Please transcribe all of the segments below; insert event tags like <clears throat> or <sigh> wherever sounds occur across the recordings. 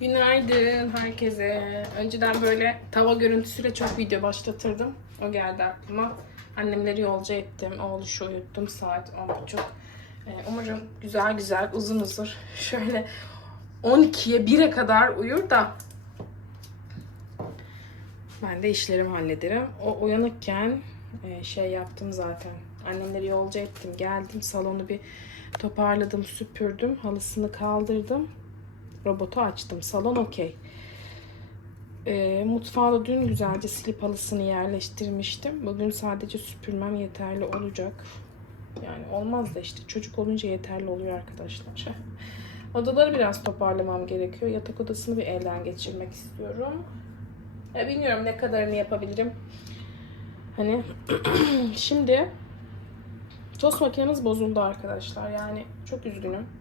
Günaydın herkese. Önceden böyle tava görüntüsüyle çok video başlatırdım. O geldi aklıma. Annemleri yolcu ettim. Oğluşu uyuttum saat 10.30. Ee, umarım güzel güzel uzun uzun <laughs> şöyle 12'ye 1'e kadar uyur da ben de işlerimi hallederim. O uyanıkken e, şey yaptım zaten. Annemleri yolcu ettim. Geldim salonu bir toparladım, süpürdüm. Halısını kaldırdım. Robotu açtım. Salon okey. E, mutfağı da dün güzelce silip halısını yerleştirmiştim. Bugün sadece süpürmem yeterli olacak. Yani olmaz da işte çocuk olunca yeterli oluyor arkadaşlar. <laughs> Odaları biraz toparlamam gerekiyor. Yatak odasını bir elden geçirmek istiyorum. Ya bilmiyorum ne kadarını yapabilirim. Hani <clears throat> şimdi tost makinemiz bozuldu arkadaşlar. Yani çok üzgünüm.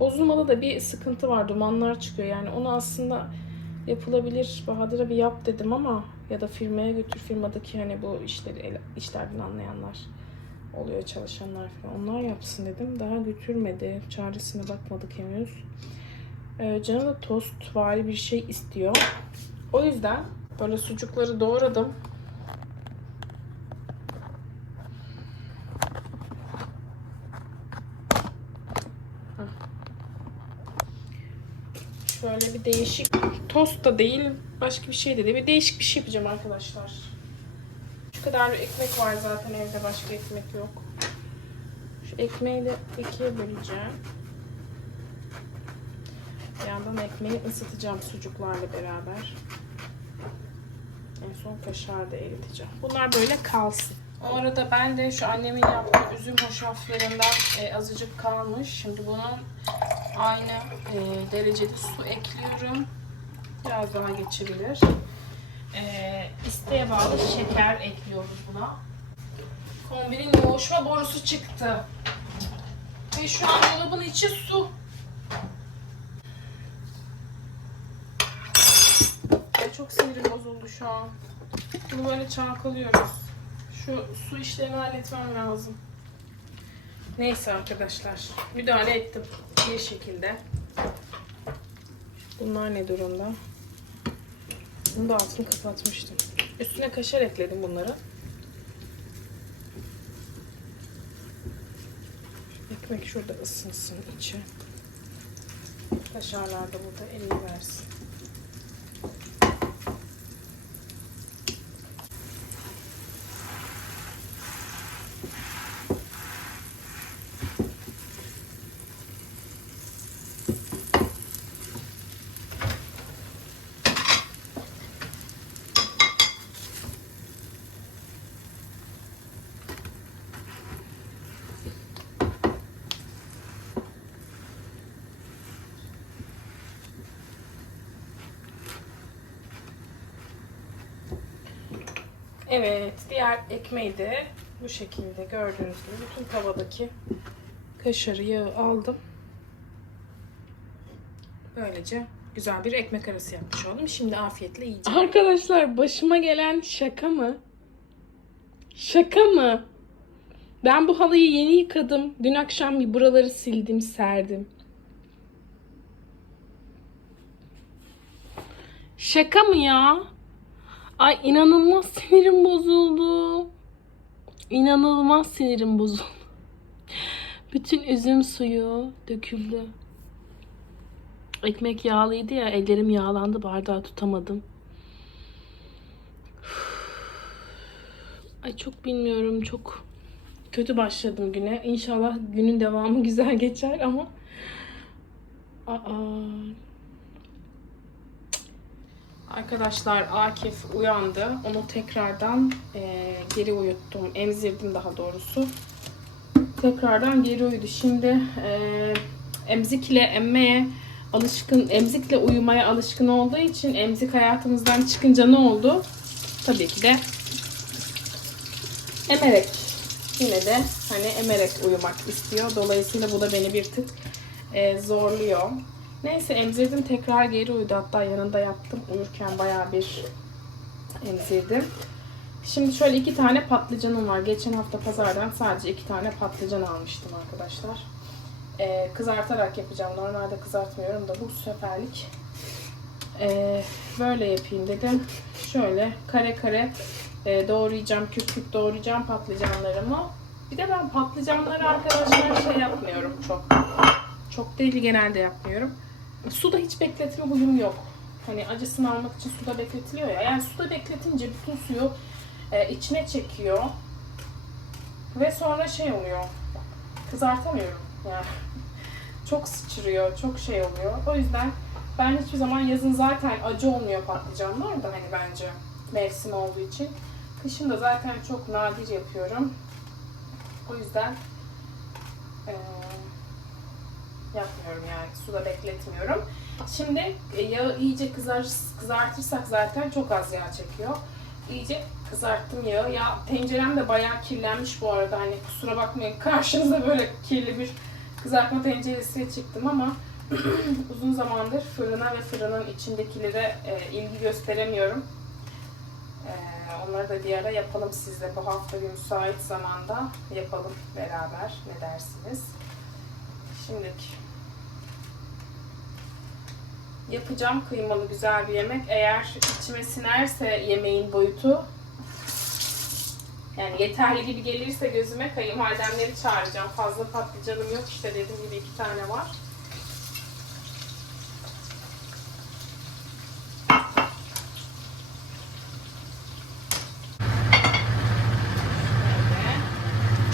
Bozulmada da bir sıkıntı var. Dumanlar çıkıyor. Yani onu aslında yapılabilir. Bahadır'a bir yap dedim ama ya da firmaya götür firmadaki hani bu işleri işlerden anlayanlar oluyor çalışanlar falan. Onlar yapsın dedim. Daha götürmedi. Çaresine bakmadık henüz. Ee, canım da tost vari bir şey istiyor. O yüzden böyle sucukları doğradım. Şöyle bir değişik tost da değil başka bir şey de değil. Bir değişik bir şey yapacağım arkadaşlar. Şu kadar ekmek var zaten evde başka ekmek yok. Şu ekmeği de ikiye böleceğim. Bir yandan ekmeği ısıtacağım sucuklarla beraber. En son kaşar da eriteceğim. Bunlar böyle kalsın. O arada ben de şu annemin yaptığı üzüm hoşaflarından e, azıcık kalmış. Şimdi bunun aynı e, derecede su ekliyorum. Biraz daha geçebilir. E, isteğe bağlı şeker ekliyoruz buna. Kombinin yoğuşma borusu çıktı. Ve şu an dolabın içi su. Ay, çok sinirim bozuldu şu an. Bunu böyle çalkalıyoruz. Şu su işlerini halletmem lazım. Neyse arkadaşlar. Müdahale ettim bir şekilde. Bunlar ne durumda? Bunu da altını kapatmıştım. Üstüne kaşar ekledim bunları. Ekmek şurada ısınsın içi. Kaşarlar da burada eriyi versin. Evet, diğer ekmeği de bu şekilde gördüğünüz gibi bütün tavadaki kaşarı yağı aldım. Böylece güzel bir ekmek arası yapmış oldum. Şimdi afiyetle yiyeceğim. Arkadaşlar başıma gelen şaka mı? Şaka mı? Ben bu halıyı yeni yıkadım. Dün akşam bir buraları sildim, serdim. Şaka mı ya? Ay inanılmaz sinirim bozuldu. İnanılmaz sinirim bozuldu. Bütün üzüm suyu döküldü. Ekmek yağlıydı ya ellerim yağlandı bardağı tutamadım. Ay çok bilmiyorum çok kötü başladım güne. İnşallah günün devamı güzel geçer ama Aa, Arkadaşlar Akif uyandı. Onu tekrardan e, geri uyuttum. Emzirdim daha doğrusu. Tekrardan geri uyudu. Şimdi e, emzikle emmeye alışkın, emzikle uyumaya alışkın olduğu için emzik hayatımızdan çıkınca ne oldu? Tabii ki de emerek. Yine de hani emerek uyumak istiyor. Dolayısıyla bu da beni bir tık e, zorluyor. Neyse emzirdim tekrar geri uyudu. Hatta yanında yattım. Uyurken bayağı bir emzirdim. Şimdi şöyle iki tane patlıcanım var. Geçen hafta pazardan sadece iki tane patlıcan almıştım arkadaşlar. Ee, kızartarak yapacağım. Normalde kızartmıyorum da bu seferlik Ee, böyle yapayım dedim. Şöyle kare kare e, doğrayacağım, küp küp doğrayacağım patlıcanlarımı. Bir de ben patlıcanları arkadaşlar şey yapmıyorum çok. Çok değil genelde yapmıyorum. Suda hiç bekletme huyum yok. Hani acısını almak için suda bekletiliyor ya. Yani suda bekletince bütün suyu e, içine çekiyor. Ve sonra şey oluyor. Kızartamıyorum yani. <laughs> Çok sıçrıyor, çok şey oluyor. O yüzden ben hiçbir zaman yazın zaten acı olmuyor patlıcanlar da hani bence mevsim olduğu için. Kışın da zaten çok nadir yapıyorum. O yüzden eee, yapmıyorum yani suda bekletmiyorum. Şimdi e, yağı iyice kızar, kızartırsak zaten çok az yağ çekiyor. İyice kızarttım yağı. Ya tencerem de bayağı kirlenmiş bu arada. Hani kusura bakmayın <laughs> karşınıza böyle kirli bir kızartma tenceresiyle çıktım ama <clears throat> uzun zamandır fırına ve fırının içindekilere e, ilgi gösteremiyorum. E, onları da bir ara yapalım sizle. Bu hafta bir müsait zamanda yapalım beraber. Ne dersiniz? Şimdilik yapacağım kıymalı güzel bir yemek. Eğer içime sinerse yemeğin boyutu yani yeterli gibi gelirse gözüme kayınvalidemleri çağıracağım. Fazla patlıcanım yok işte dediğim gibi iki tane var.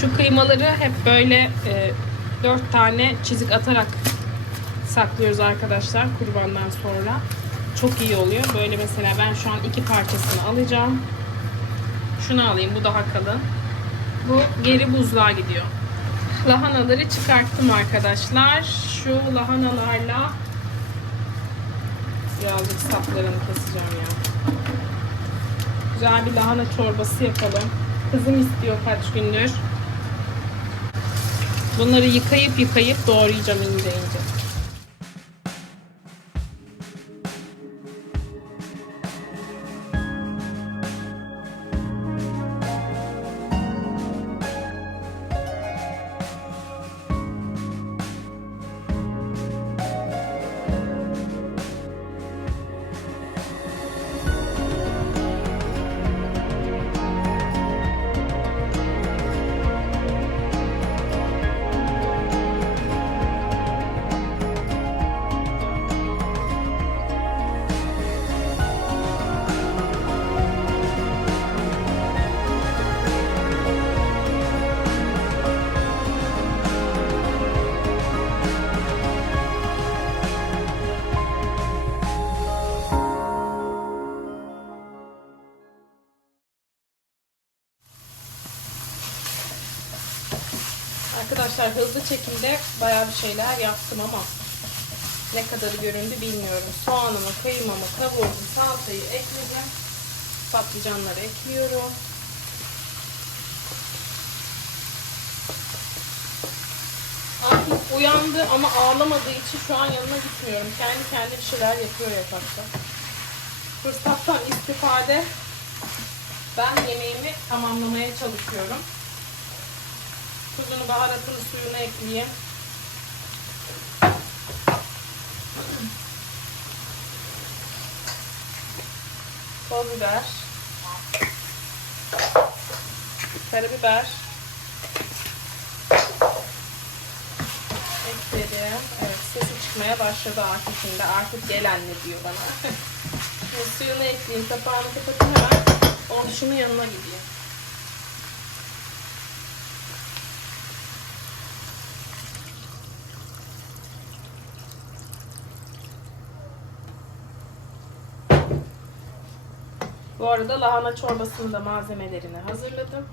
Şu kıymaları hep böyle e, 4 tane çizik atarak saklıyoruz arkadaşlar kurbandan sonra. Çok iyi oluyor. Böyle mesela ben şu an iki parçasını alacağım. Şunu alayım. Bu daha kalın. Bu geri buzluğa gidiyor. Lahanaları çıkarttım arkadaşlar. Şu lahanalarla birazcık saplarını keseceğim ya. Güzel bir lahana çorbası yapalım. Kızım istiyor kaç gündür. Bunları yıkayıp yıkayıp doğrayacağım ince ince. Arkadaşlar hızlı çekimde bayağı bir şeyler yaptım ama ne kadarı göründü bilmiyorum. Soğanımı, kıymamı kavurdum, salatayı ekledim. Patlıcanları ekliyorum. Akif uyandı ama ağlamadığı için şu an yanına gitmiyorum. Kendi kendine bir şeyler yapıyor yatakta. Fırsattan istifade ben yemeğimi tamamlamaya çalışıyorum. Tuzunu, baharatını, suyunu ekleyeyim. Toz biber. Karabiber. Ekledim. Evet, sesi çıkmaya başladı artık şimdi. Artık gel anne diyor bana. <laughs> Suyunu ekleyeyim, kapağını kapatayım hemen. Oluşumun yanına gideyim. Bu arada lahana çorbasının da malzemelerini hazırladım.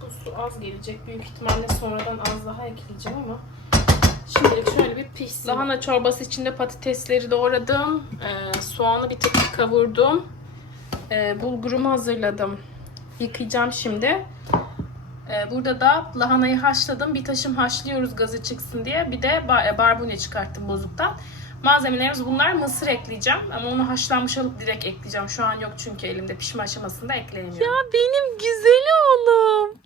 Bu su az gelecek. Büyük ihtimalle sonradan az daha ekleyeceğim ama şimdilik şöyle bir pişsin. Lahana çorbası içinde patatesleri doğradım. Ee, soğanı bir tık kavurdum. Ee, bulgurumu hazırladım. Yıkayacağım şimdi. Ee, burada da lahanayı haşladım. Bir taşım haşlıyoruz gazı çıksın diye. Bir de ba- barbunya çıkarttım bozuktan. Malzemelerimiz bunlar. Mısır ekleyeceğim. Ama onu haşlanmış alıp direkt ekleyeceğim. Şu an yok çünkü elimde pişme aşamasında ekleyemiyorum. Ya benim güzel oğlum.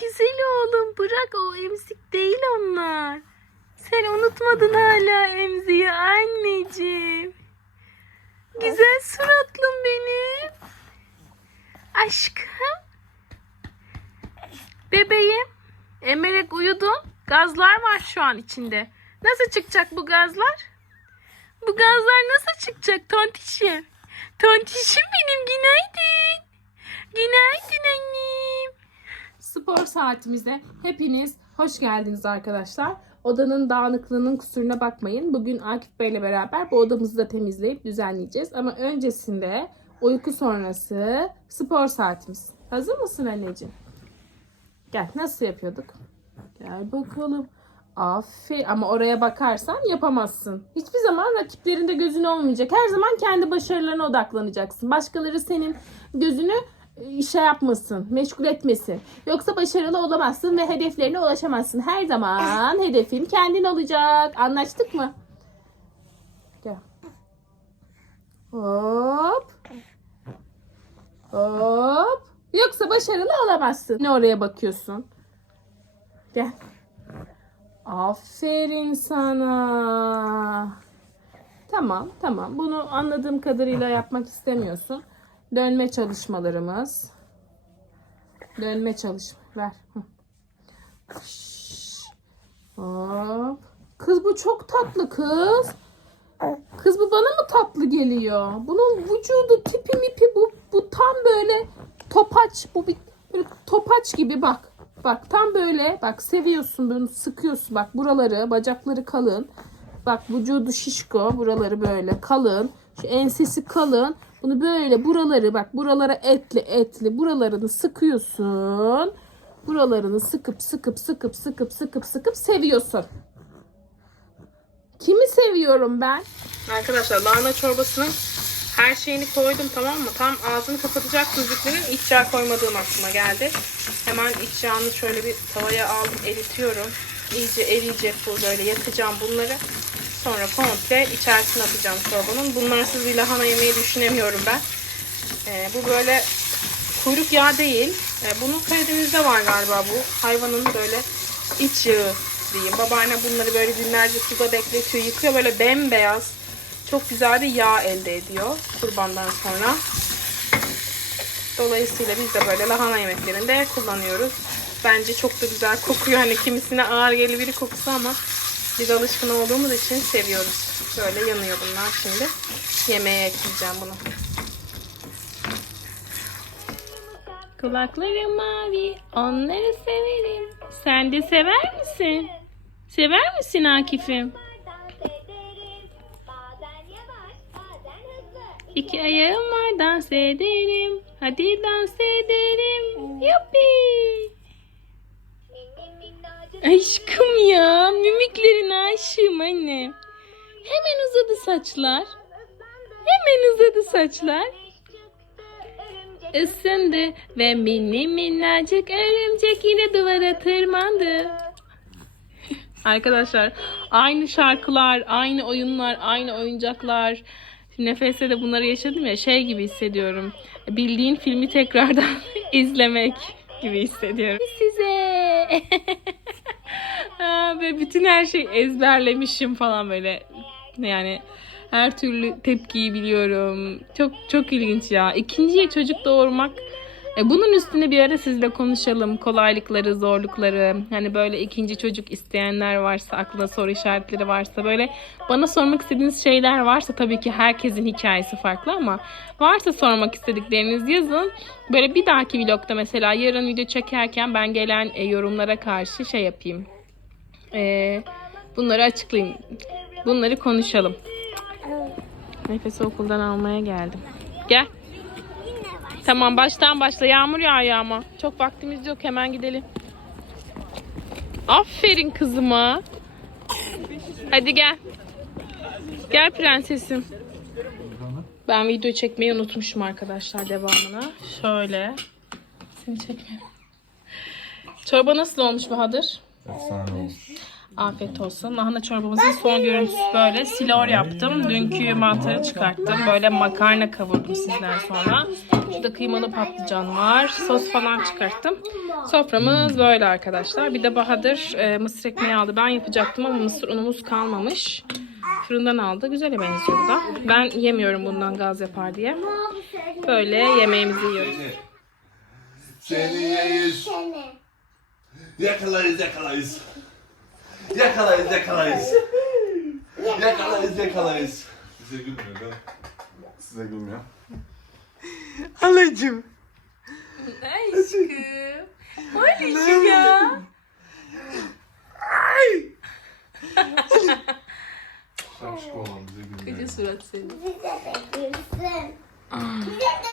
güzel oğlum. Bırak o emzik değil onlar. Sen unutmadın hala emziği anneciğim. Güzel suratlım benim. Aşkım. Bebeğim. Emerek uyudun. Gazlar var şu an içinde. Nasıl çıkacak bu gazlar? Bu gazlar nasıl çıkacak tontişim? Tontişim benim günaydın. Günaydın annem. Spor saatimize hepiniz hoş geldiniz arkadaşlar. Odanın dağınıklığının kusuruna bakmayın. Bugün Akif Bey ile beraber bu odamızı da temizleyip düzenleyeceğiz. Ama öncesinde uyku sonrası spor saatimiz. Hazır mısın anneciğim? Gel nasıl yapıyorduk? Gel bakalım. Aferin ama oraya bakarsan yapamazsın. Hiçbir zaman rakiplerinde gözün olmayacak. Her zaman kendi başarılarına odaklanacaksın. Başkaları senin gözünü e, şey yapmasın, meşgul etmesin. Yoksa başarılı olamazsın ve hedeflerine ulaşamazsın. Her zaman hedefin kendin olacak. Anlaştık mı? Gel. Hop. Hop. Yoksa başarılı olamazsın. Ne oraya bakıyorsun? Gel. Aferin sana. Tamam, tamam. Bunu anladığım kadarıyla yapmak istemiyorsun. Dönme çalışmalarımız. Dönme çalışma. Ver. Hop. Kız bu çok tatlı kız. Kız bu bana mı tatlı geliyor? Bunun vücudu, tipi mipi bu, bu tam böyle topaç. Bu bir böyle topaç gibi bak. Bak tam böyle bak seviyorsun bunu sıkıyorsun bak buraları bacakları kalın. Bak vücudu şişko buraları böyle kalın. Şu ensesi kalın. Bunu böyle buraları bak buralara etli etli buralarını sıkıyorsun. Buralarını sıkıp sıkıp sıkıp sıkıp sıkıp sıkıp seviyorsun. Kimi seviyorum ben? Arkadaşlar lahana çorbasının her şeyini koydum tamam mı? Tam ağzını kapatacak düzlüklerin iç yağ koymadığım aklıma geldi. Hemen iç yağını şöyle bir tavaya aldım eritiyorum. İyice eriyecek bu böyle yakacağım bunları. Sonra komple içerisine atacağım çorbanın. Bunlarsız bir lahana yemeği düşünemiyorum ben. Ee, bu böyle kuyruk yağı değil. Ee, bunun Karadeniz'de var galiba bu. Hayvanın böyle iç yağı diyeyim. Babaanne bunları böyle günlerce suda bekletiyor, yıkıyor. Böyle bembeyaz, çok güzel bir yağ elde ediyor kurbandan sonra. Dolayısıyla biz de böyle lahana yemeklerinde kullanıyoruz. Bence çok da güzel kokuyor. Hani kimisine ağır gelebilir kokusu ama biz alışkın olduğumuz için seviyoruz. Böyle yanıyor bunlar şimdi. Yemeğe ekleyeceğim bunu. Kulaklarım mavi, onları severim. Sen de sever misin? Sever misin Akif'im? İki ayağım var dans ederim. Hadi dans edelim. Yuppi. Aşkım ya. Mimiklerin aşığım anne. Hemen uzadı saçlar. Hemen uzadı saçlar. Isındı ve mini minnacık örümcek yine duvara tırmandı. Arkadaşlar aynı şarkılar, aynı oyunlar, aynı oyuncaklar. Nefes'te de bunları yaşadım ya şey gibi hissediyorum. Bildiğin filmi tekrardan <laughs> izlemek gibi hissediyorum. Size. <laughs> Böyle bütün her şeyi ezberlemişim falan böyle. Yani her türlü tepkiyi biliyorum. Çok çok ilginç ya. İkinciye çocuk doğurmak e, bunun üstüne bir ara sizle konuşalım. Kolaylıkları, zorlukları. Hani böyle ikinci çocuk isteyenler varsa, aklına soru işaretleri varsa böyle bana sormak istediğiniz şeyler varsa tabii ki herkesin hikayesi farklı ama varsa sormak istedikleriniz yazın. Böyle bir dahaki vlogda mesela yarın video çekerken ben gelen e, yorumlara karşı şey yapayım. E, bunları açıklayayım. Bunları konuşalım. Nefesi okuldan almaya geldim. Gel. Tamam baştan başla. Yağmur yağıyor ama. Çok vaktimiz yok. Hemen gidelim. Aferin kızıma. Hadi gel. Gel prensesim. Ben video çekmeyi unutmuşum arkadaşlar devamına. Şöyle. Seni çekmiyorum. Çorba nasıl olmuş Bahadır? Efsane olmuş. Afiyet olsun. Lahana çorbamızın son görüntüsü böyle. Silor yaptım. Dünkü mantarı çıkarttım. Böyle makarna kavurdum sizden sonra. Şurada kıymalı patlıcan var. Sos falan çıkarttım. Soframız böyle arkadaşlar. Bir de Bahadır e, mısır ekmeği aldı. Ben yapacaktım ama mısır unumuz kalmamış. Fırından aldı. Güzele benziyor bu da. Ben yemiyorum bundan gaz yapar diye. Böyle yemeğimizi yiyoruz. Seni yeyiz. Yakalayız yakalayız. Yakalayız yakalayız. Yakalayız yakalayız. Size gülmüyor değil mi? Size gülmüyor. Halacığım. Aşkım. Anneciğim ya. Şapşık olan bize gülmüyor. surat seni.